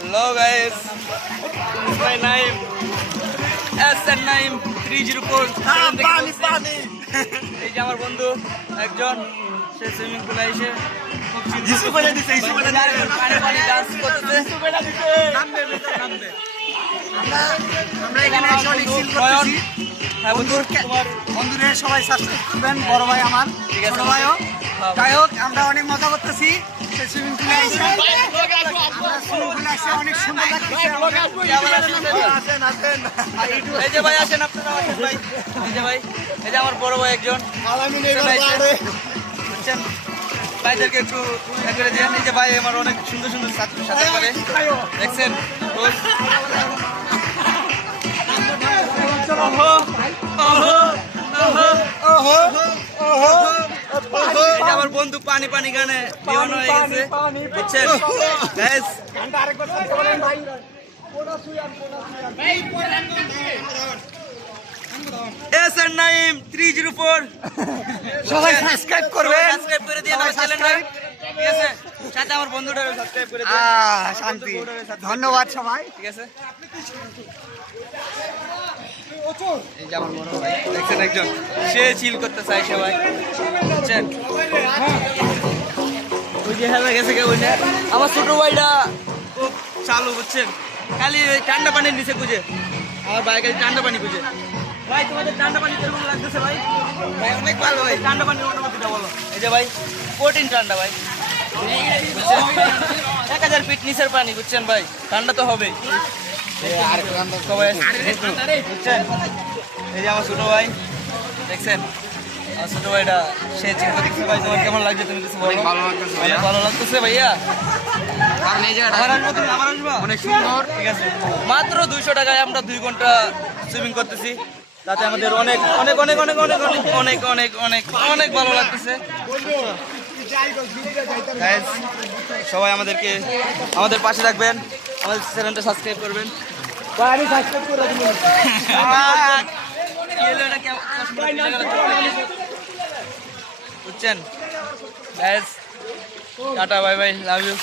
Hello guys, it's my name SN Naim 304 এই যে আমার বন্ধু একজন সে সুইমিং পুলে এসে পানি ডান্স করতেছে। আমরা এখানে এসে অনেক চিল করতেছি। হ্যাঁ বন্ধুরা সবাই সাবস্ক্রাইব করবেন, বড় ভাই আমার ছোট ভাইও। যাই হোক আমরা অনেক মজা করতেছি সুইমিং পুলে এসে। আমরা সুইমিং পুলে এসে অনেক সুন্দর লাগতেছে। এই যে ভাই আসেন, আপনারা আসেন ভাই। এই যে ভাই, এই যে আমার বড় ভাই একজন বুঝছেন, ভাইদেরকে একটু করে দেন। এই যে ভাই আমার অনেক সুন্দর সুন্দর সাথে করে দেখছেন। আমার বন্ধু পানি পানি গানে দিওয়ানা হয়ে গেছে বুঝছেন গাইস। SN Naim 304 সবাই সাবস্ক্রাইব করবেন, সাবস্ক্রাইব করে দিয়ে আমার চ্যানেলটা, ঠিক আছে? সাথে আমার বন্ধুটারও সাবস্ক্রাইব করে দিন। শান্তি, ধন্যবাদ সবাই, ঠিক আছে। এই যে আমার বড় ভাই দেখছেন একজন, সে চিল করতে চাই সবাই বুঝছেন। ওই যে হেলা গেছে কেউ না, আমার ছোট ভাইটা খুব চালু বুঝছেন, খালি ওই ঠান্ডা পানির নিচে খুঁজে, আমার ভাই খালি ঠান্ডা পানি খুঁজে। ভাই তোমাদের ঠান্ডা পানি কেমন লাগতেছে ভাই? ভাই অনেক ভালো ভাই, ঠান্ডা পানির অনুভূতিটা বলো। এই যে ভাই কঠিন ঠান্ডা ভাই, 1000 ফিট নিচের পানি বুঝছেন ভাই, ঠান্ডা তো হবেই। সবাই বুঝছেন। এই যে আমার ছোট ভাই দেখছেন, আমার ছোট ভাইটা সে চিন্তা দেখছে। ভাই তোমার কেমন লাগছে? তুমি কিছু বলো। ভালো লাগতেছে ভাইয়া, অনেক সুন্দর, ঠিক আছে। মাত্র 200 টাকায় আমরা 2 ঘন্টা সুইমিং করতেছি, তাতে আমাদের অনেক অনেক অনেক অনেক অনেক অনেক অনেক অনেক অনেক অনেক ভালো লাগতেছে। সবাই আমাদের পাশে থাকবেন, আমাদের চ্যানেলটা সাবস্ক্রাইব করবেন। বুঝছেন, tata, bye bye, love you.